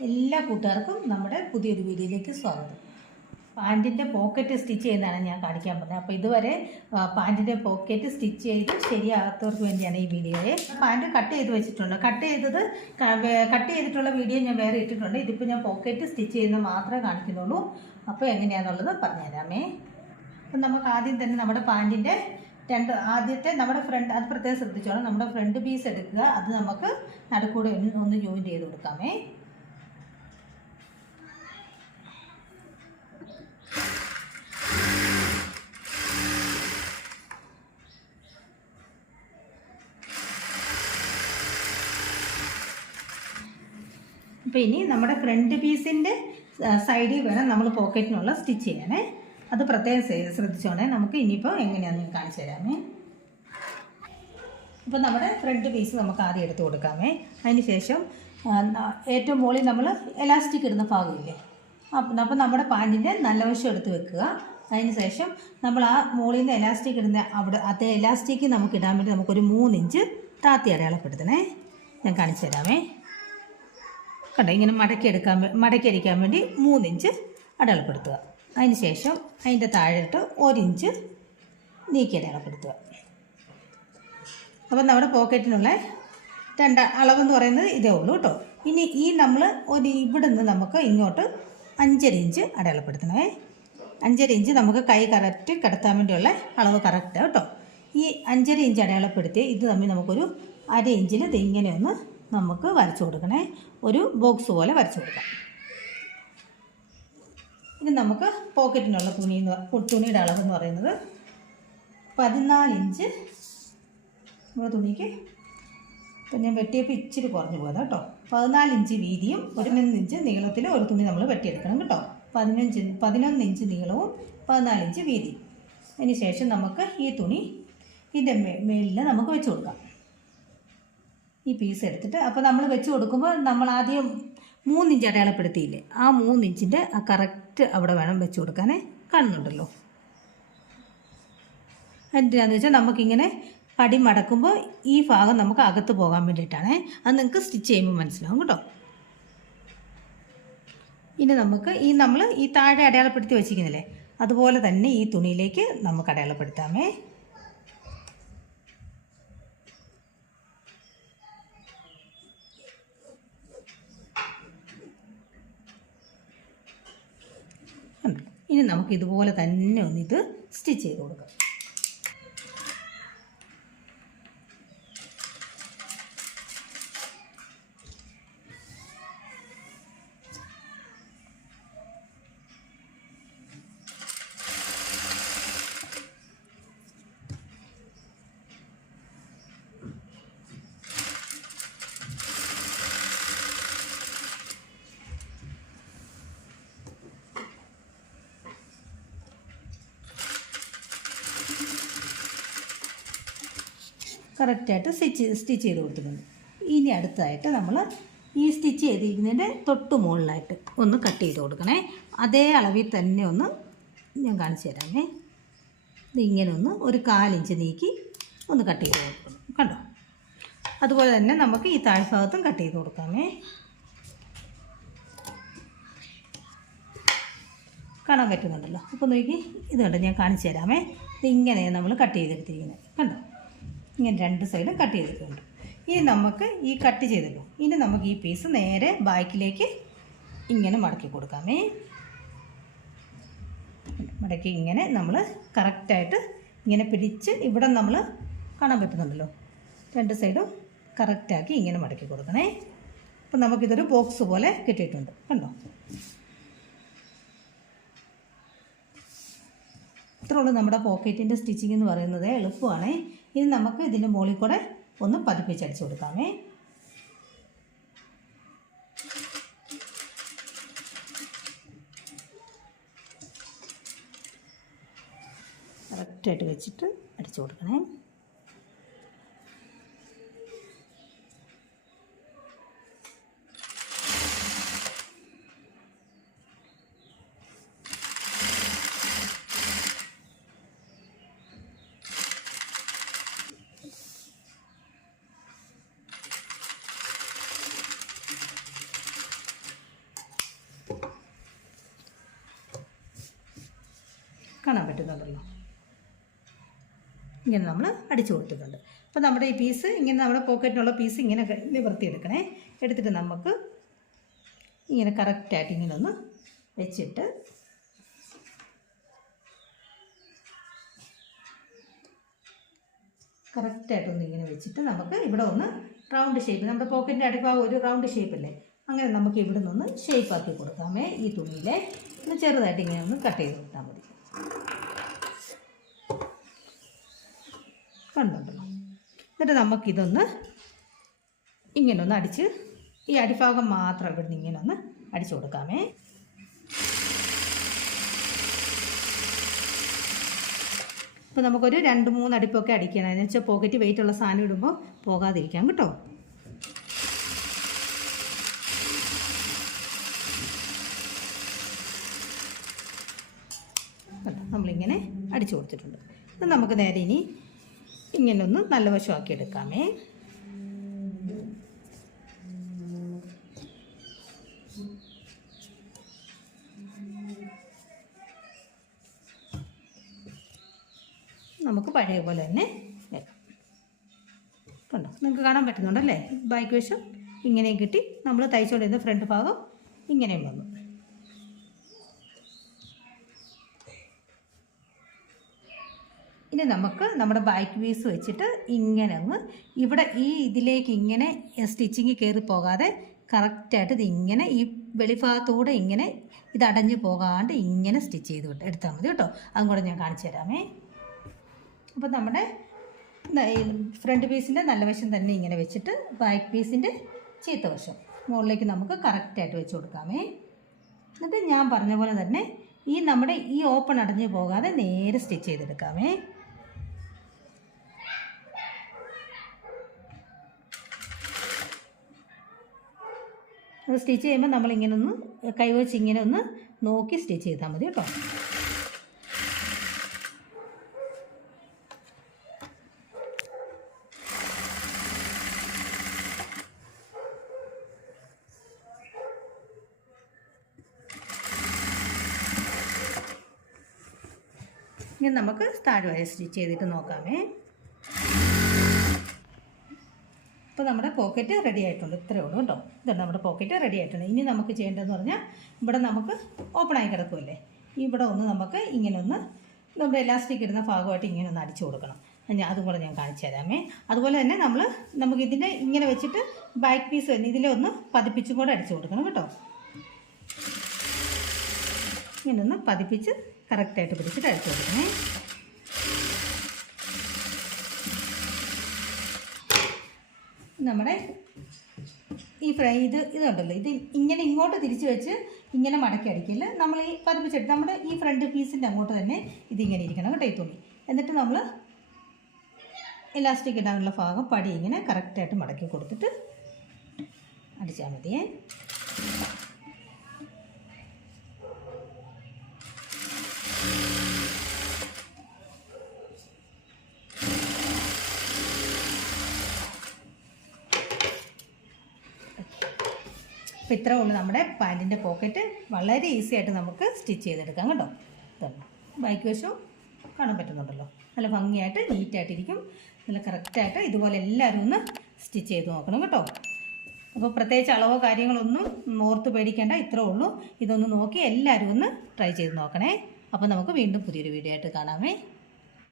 എല്ലാ കൂട്ടുകാർക്കും നമ്മുടെ പുതിയൊരു വീഡിയോയിലേക്ക് സ്വാഗതം. പാന്റിന്റെ പോക്കറ്റ് സ്റ്റിച്ച് ചെയ്യുന്നതാണ് ഞാൻ കാണിക്കാൻ പറഞ്ഞത് അപ്പോൾ ഇതുവരെ പാന്റിന്റെ പോക്കറ്റ് സ്റ്റിച്ച് ചെയ്ത് ശരിയാകാത്തവർക്ക് വേണ്ടിയാണ് ഈ വീഡിയോയെ പാന്റ് കട്ട് ചെയ്ത് വെച്ചിട്ടുണ്ട്. കട്ട് ചെയ്തത് കട്ട് ചെയ്തിട്ടുള്ള വീഡിയോ ഞാൻ വേറെ ഇട്ടിട്ടുണ്ട്. ഇതിപ്പോൾ ഞാൻ പോക്കറ്റ് സ്റ്റിച്ച് ചെയ്യുന്നത് മാത്രമേ കാണിക്കുന്നുള്ളൂ. അപ്പോൾ എങ്ങനെയാണെന്നുള്ളത് പറഞ്ഞുതരാമേ അപ്പം നമുക്ക് ആദ്യം തന്നെ നമ്മുടെ പാന്റിന്റെ രണ്ട് ആദ്യത്തെ നമ്മുടെ ഫ്രണ്ട് അത് പ്രത്യേകം ശ്രദ്ധിച്ചോളാം നമ്മുടെ ഫ്രണ്ട് പീസ് എടുക്കുക. അത് നമുക്ക് നടുക്കൂടെ ഒന്ന് ജോയിൻ ചെയ്ത് കൊടുക്കാമേ അപ്പോൾ ഇനി നമ്മുടെ ഫ്രണ്ട് പീസിന്റെ സൈഡിൽ വേണം നമ്മൾ പോക്കറ്റിനുള്ള സ്റ്റിച്ച് ചെയ്യണേ അത് പ്രത്യേകം ശ്ര- ശ്രദ്ധിച്ചോണേ. നമുക്ക് ഇനിയിപ്പോൾ എങ്ങനെയാണെന്ന് കാണിച്ചു തരാമേ. ഇപ്പം നമ്മുടെ ഫ്രണ്ട് പീസ് നമുക്ക് ആദ്യം എടുത്ത് കൊടുക്കാമേ. അതിന് ശേഷം ഏറ്റവും മുകളിൽ നമ്മൾ എലാസ്റ്റിക് ഇടുന്ന ഭാഗമില്ലേ? അപ്പം അപ്പം നമ്മുടെ പാന്റിന്റെ നല്ല വശം എടുത്ത് വെക്കുക. അതിന് ശേഷം നമ്മൾ ആ മുകളിൽ നിന്ന് എലാസ്റ്റിക് ഇടുന്ന അവിടെ അതേ എലാസ്റ്റിക് നമുക്ക് ഇടാൻ വേണ്ടി നമുക്കൊരു മൂന്നിഞ്ച് താത്തി അടയാളപ്പെടുത്തണേ. ഞാൻ കാണിച്ചു തരാമേ. കണ്ടോ ഇങ്ങനെ മടക്കിയെടുക്കാൻ മടക്കിയടിക്കാൻ വേണ്ടി മൂന്നിഞ്ച് അടയാളപ്പെടുത്തുക. അതിന് ശേഷം അതിന്റെ താഴോട്ട് ഒരിഞ്ച് നീക്കി അടയാളപ്പെടുത്തുക. അപ്പം നമ്മുടെ പോക്കറ്റിനുള്ള രണ്ട് അളവെന്ന് പറയുന്നത് ഇതേ ഉള്ളൂ കേട്ടോ. ഇനി ഈ നമ്മൾ ഒരു ഇവിടെ നിന്ന് നമുക്ക് ഇങ്ങോട്ട് അഞ്ചര ഇഞ്ച് അടയാളപ്പെടുത്തണമേ അഞ്ചര ഇഞ്ച് നമുക്ക് കൈ കറക്റ്റ് കിടത്താൻ വേണ്ടിയുള്ള അളവ് കറക്റ്റ് കേട്ടോ. ഈ അഞ്ചര ഇഞ്ച് അടയാളപ്പെടുത്തി ഇത് തമ്മിൽ നമുക്കൊരു അര ഇഞ്ചിൽ ഇത് ഇങ്ങനെ ഒന്ന് നമുക്ക് വരച്ചു കൊടുക്കണേ. ഒരു ബോക്സ് പോലെ വരച്ചു കൊടുക്കാം. ഇനി നമുക്ക് പോക്കറ്റിനുള്ള തുണി എന്ന് തുണിയുടെ തുണിയുടെ അളവെന്ന് പറയുന്നത് പതിനാല് ഇഞ്ച് നമ്മുടെ തുണിക്ക് ഇപ്പം ഞാൻ വെട്ടിയപ്പോൾ ഇച്ചിരി കുറഞ്ഞു പോയതാണ് കേട്ടോ. പതിനാല് ഇഞ്ച് വീതിയും പതിനൊന്ന് ഇഞ്ച് നീളത്തിൽ ഒരു തുണി നമ്മൾ വെട്ടിയെടുക്കണം കേട്ടോ. പതിനഞ്ച് പതിനൊന്ന് ഇഞ്ച് നീളവും പതിനാലിഞ്ച് വീതിയും. അതിന് ശേഷം നമുക്ക് ഈ തുണി ഇതിന്റെ മേലിൽ നമുക്ക് വെച്ച് കൊടുക്കാം. ഈ പീസ് എടുത്തിട്ട് അപ്പോൾ നമ്മൾ വെച്ച് കൊടുക്കുമ്പോൾ നമ്മൾ ആദ്യം മൂന്നിഞ്ച് അടയാളപ്പെടുത്തിയില്ലേ? ആ മൂന്നിഞ്ചിന്റെ ആ കറക്റ്റ് അവിടെ വേണം വെച്ച് കൊടുക്കാനേ കാണുന്നുണ്ടല്ലോ. എന്തിനാന്ന് വെച്ചാൽ നമുക്കിങ്ങനെ പടി മടക്കുമ്പോൾ ഈ ഭാഗം നമുക്ക് അകത്ത് പോകാൻ വേണ്ടിയിട്ടാണേ. അത് നിങ്ങൾക്ക് സ്റ്റിച്ച് ചെയ്യുമ്പോൾ മനസ്സിലാവും കേട്ടോ. ഇനി നമുക്ക് ഈ നമ്മൾ ഈ താഴെ അടയാളപ്പെടുത്തി വെച്ചിരിക്കുന്നില്ലേ? അതുപോലെ തന്നെ ഈ തുണിയിലേക്ക് നമുക്ക് അടയാളപ്പെടുത്താമേ കണ്ടോ? ഇനി നമുക്ക് ഇതുപോലെ തന്നെ ഒന്നിത് സ്റ്റിച്ച് ചെയ്ത് കൊടുക്കാം. കറക്റ്റായിട്ട് സ്റ്റിച്ച് സ്റ്റിച്ച് ചെയ്ത് കൊടുത്തിട്ടുണ്ട്. ഇനി അടുത്തതായിട്ട് നമ്മൾ ഈ സ്റ്റിച്ച് ചെയ്തിരിക്കുന്നതിന്റെ തൊട്ട് മുകളിലായിട്ട് ഒന്ന് കട്ട് ചെയ്ത് കൊടുക്കണേ. അതേ അളവിൽ തന്നെ ഒന്ന് ഞാൻ കാണിച്ചു തരാമേ. ഇങ്ങനെ ഒന്ന് ഒരു കാലിഞ്ച് നീക്കി ഒന്ന് കട്ട് ചെയ്ത് കൊടുക്കണം. കണ്ടോ? അതുപോലെ തന്നെ നമുക്ക് ഈ താഴ്ഭാഗത്തും കട്ട് ചെയ്ത് കൊടുക്കാമേ. കാണാൻ പറ്റുന്നുണ്ടല്ലോ. അപ്പോൾ നോക്കി ഇത് കണ്ടോ? ഞാൻ കാണിച്ചു തരാമേ. ഇതിങ്ങനെ നമ്മൾ കട്ട് ചെയ്തെടുത്തിരിക്കുന്നത്. കണ്ടോ? ഇങ്ങനെ രണ്ട് സൈഡും കട്ട് ചെയ്തിട്ടുണ്ട്. ഇനി നമുക്ക് ഈ കട്ട് ചെയ്തല്ലോ. ഇനി നമുക്ക് ഈ പീസ് നേരെ ബാക്കിലേക്ക് ഇങ്ങനെ മടക്കി കൊടുക്കാമേ. മടക്കി ഇങ്ങനെ നമ്മൾ കറക്റ്റായിട്ട് ഇങ്ങനെ പിടിച്ച് ഇവിടെ നമ്മൾ കാണാൻ പറ്റുന്നുണ്ടല്ലോ. രണ്ട് സൈഡും കറക്റ്റാക്കി ഇങ്ങനെ മടക്കി കൊടുക്കണേ. അപ്പം നമുക്കിതൊരു ബോക്സ് പോലെ കിട്ടിയിട്ടുണ്ട്. കണ്ടോ? ഇത്രയുള്ളൂ നമ്മുടെ പോക്കറ്റിന്റെ സ്റ്റിച്ചിങ് എന്ന് പറയുന്നത്. എളുപ്പമാണ്. ഇനി നമുക്ക് ഇതിന്റെ മുകളിൽ കൂടെ ഒന്ന് പതിപ്പിച്ചടിച്ച് കൊടുക്കാമേ. കറക്റ്റായിട്ട് വെച്ചിട്ട് അടിച്ചു കൊടുക്കണേ. പറ്റുന്നുണ്ടല്ലോ ഇങ്ങനെ നമ്മൾ അടിച്ചു കൊടുത്തിട്ടുണ്ട് അപ്പോൾ നമ്മുടെ ഈ പീസ് ഇങ്ങനെ നമ്മുടെ പോക്കറ്റിനുള്ള പീസ് ഇങ്ങനെ നിവർത്തിയെടുക്കണേ എടുത്തിട്ട് നമുക്ക് ഇങ്ങനെ കറക്റ്റായിട്ട് ഇങ്ങനെ ഒന്ന് വെച്ചിട്ട് കറക്റ്റായിട്ടൊന്ന് ഇങ്ങനെ വെച്ചിട്ട് നമുക്ക് ഇവിടെ ഒന്ന് റൗണ്ട് ഷേപ്പ് നമ്മുടെ പോക്കറ്റിന്റെ അടിഭാഗം ഒരു റൗണ്ട് ഷേപ്പല്ലേ അങ്ങനെ നമുക്ക് ഇവിടെ നിന്ന് ഷേപ്പ് ആക്കി കൊടുക്കാമേ ഈ തുണിയിലെ ഒന്ന് ചെറുതായിട്ട് ഇങ്ങനെ ഒന്ന് കട്ട് ചെയ്ത് കൊടുത്താൽ മതി. കണ്ടുണ്ടല്ലോ. എന്നിട്ട് നമുക്കിതൊന്ന് ഇങ്ങനെ ഒന്ന് അടിച്ച് ഈ അടിഭാഗം മാത്രം ഇവിടുന്ന് ഇങ്ങനെ ഒന്ന് അടിച്ചു കൊടുക്കാമേ. അപ്പോൾ നമുക്കൊരു രണ്ട് മൂന്ന് അടിപ്പൊക്കെ അടിക്കണം. എന്ന് വെച്ചാൽ പോക്കറ്റ് വെയിറ്റ് ഉള്ള സാധനം ഇടുമ്പോൾ പോകാതിരിക്കാം കേട്ടോ? നമ്മളിങ്ങനെ അടിച്ചു കൊടുത്തിട്ടുണ്ട്. നമുക്ക് നേരെ ഇനി ഇങ്ങനെ ഒന്ന് നല്ല വശമാക്കി എടുക്കാമേ നമുക്ക് പഴയ പോലെ തന്നെ വെക്കാം. കണ്ടോ? നിങ്ങൾക്ക് കാണാൻ പറ്റുന്നുണ്ടല്ലേ? ബാക്ക് വശം ഇങ്ങനെയും കിട്ടി. നമ്മൾ തയ്ച്ചുകൊണ്ടിരുന്ന ഫ്രണ്ട് ഭാഗം ഇങ്ങനെയും വന്നു. ഇനി നമുക്ക് നമ്മുടെ ബാക്ക് പീസ് വെച്ചിട്ട് ഇങ്ങനെ ഒന്ന് ഇവിടെ ഈ ഇതിലേക്ക് ഇങ്ങനെ സ്റ്റിച്ചിങ് കയറി പോകാതെ കറക്റ്റായിട്ട് ഇത് ഇങ്ങനെ ഈ വെളിഭാഗത്തൂടെ ഇങ്ങനെ ഇത് അടഞ്ഞു പോകാണ്ട് ഇങ്ങനെ സ്റ്റിച്ച് ചെയ്ത് എടുത്താൽ മതി കേട്ടോ. അതും കൂടെ ഞാൻ കാണിച്ചു തരാമേ. അപ്പോൾ നമ്മുടെ ഫ്രണ്ട് പീസിന്റെ നല്ല വശം തന്നെ ഇങ്ങനെ വെച്ചിട്ട് ബാക്ക് പീസിന്റെ ചീത്ത വശം മുകളിലേക്ക് നമുക്ക് കറക്റ്റായിട്ട് വെച്ച് കൊടുക്കാമേ. എന്നിട്ട് ഞാൻ പറഞ്ഞ പോലെ തന്നെ ഈ നമ്മുടെ ഈ ഓപ്പൺ അടഞ്ഞു പോകാതെ നേരെ സ്റ്റിച്ച് ചെയ്തെടുക്കാമേ. അത് സ്റ്റിച്ച് ചെയ്യുമ്പോൾ നമ്മളിങ്ങനെ ഒന്ന് കൈവച്ച് ഇങ്ങനെ ഒന്ന് നോക്കി സ്റ്റിച്ച് ചെയ്താൽ മതി കേട്ടോ. ഇനി നമുക്ക് താഴ്വര സ്റ്റിച്ച് ചെയ്തിട്ട് നോക്കാമേ. ഇപ്പോൾ നമ്മുടെ പോക്കറ്റ് റെഡി ആയിട്ടുണ്ട്. ഇത്രയേ ഉള്ളൂ കേട്ടോ. ഇതാണ് നമ്മുടെ പോക്കറ്റ് റെഡി ആയിട്ടുണ്ട്. ഇനി നമുക്ക് ചെയ്യേണ്ടതെന്ന് പറഞ്ഞാൽ ഇവിടെ നമുക്ക് ഓപ്പൺ ആയി കിടക്കുമല്ലേ ഇവിടെ ഒന്ന് നമുക്ക് ഇങ്ങനെ ഒന്ന് നമ്മുടെ എലാസ്റ്റിക് ഇടുന്ന ഭാഗമായിട്ട് ഇങ്ങനെ ഒന്ന് അടിച്ചു കൊടുക്കണം. ഞാൻ അതും കൂടെ ഞാൻ കാണിച്ചു തരാമേ. അതുപോലെ തന്നെ നമ്മൾ നമുക്ക് ഇതിന്റെ ഇങ്ങനെ വെച്ചിട്ട് ബാക്ക് പീസ് തന്നെ ഇതിലെ ഒന്ന് പതിപ്പിച്ചും കൂടെ അടിച്ചു കൊടുക്കണം കേട്ടോ. ഇങ്ങനെ ഒന്ന് പതിപ്പിച്ച് കറക്റ്റായിട്ട് പിടിച്ചിട്ട് അടിച്ചു കൊടുക്കണേ. നമ്മുടെ ഈ ഫ്രൈ ഇത് ഇതുണ്ടല്ലോ. ഇത് ഇങ്ങനെ ഇങ്ങോട്ട് തിരിച്ച് വെച്ച് ഇങ്ങനെ മടക്കി അടിക്കില്ല നമ്മൾ ഈ പതിപ്പിച്ചെടുത്ത് നമ്മുടെ ഈ ഫ്രണ്ട് പീസിന്റെ അങ്ങോട്ട് തന്നെ ഇതിങ്ങനെ ഇരിക്കണം കേട്ടോ ഈ തുണി. എന്നിട്ട് നമ്മൾ ഇലാസ്റ്റിക് ഇടാനുള്ള ഭാഗം പടി ഇങ്ങനെ കറക്റ്റായിട്ട് മടക്കി കൊടുത്തിട്ട് അടിച്ചാൽ മതിയേ. അപ്പോൾ ഇത്രേ ഉള്ളൂ നമ്മുടെ പാന്റിന്റെ പോക്കറ്റ്. വളരെ ഈസി ആയിട്ട് നമുക്ക് സ്റ്റിച്ച് ചെയ്തെടുക്കാം കേട്ടോ. ഇതാണ് ബാക്ക് വശവും കാണാൻ പറ്റുന്നുണ്ടല്ലോ. നല്ല ഭംഗിയായിട്ട് നീറ്റായിട്ടിരിക്കും നല്ല കറക്റ്റായിട്ട് ഇതുപോലെ എല്ലാവരും ഒന്ന് സ്റ്റിച്ച് ചെയ്ത് നോക്കണം കേട്ടോ. അപ്പോൾ പ്രത്യേകിച്ച് അളവോ കാര്യങ്ങളൊന്നും ഓർത്ത് പേടിക്കേണ്ട ഇത്രേ ഉള്ളൂ. ഇതൊന്ന് നോക്കി എല്ലാവരും ഒന്ന് ട്രൈ ചെയ്ത് നോക്കണേ. അപ്പോൾ നമുക്ക് വീണ്ടും പുതിയൊരു വീഡിയോ ആയിട്ട് കാണാമേ.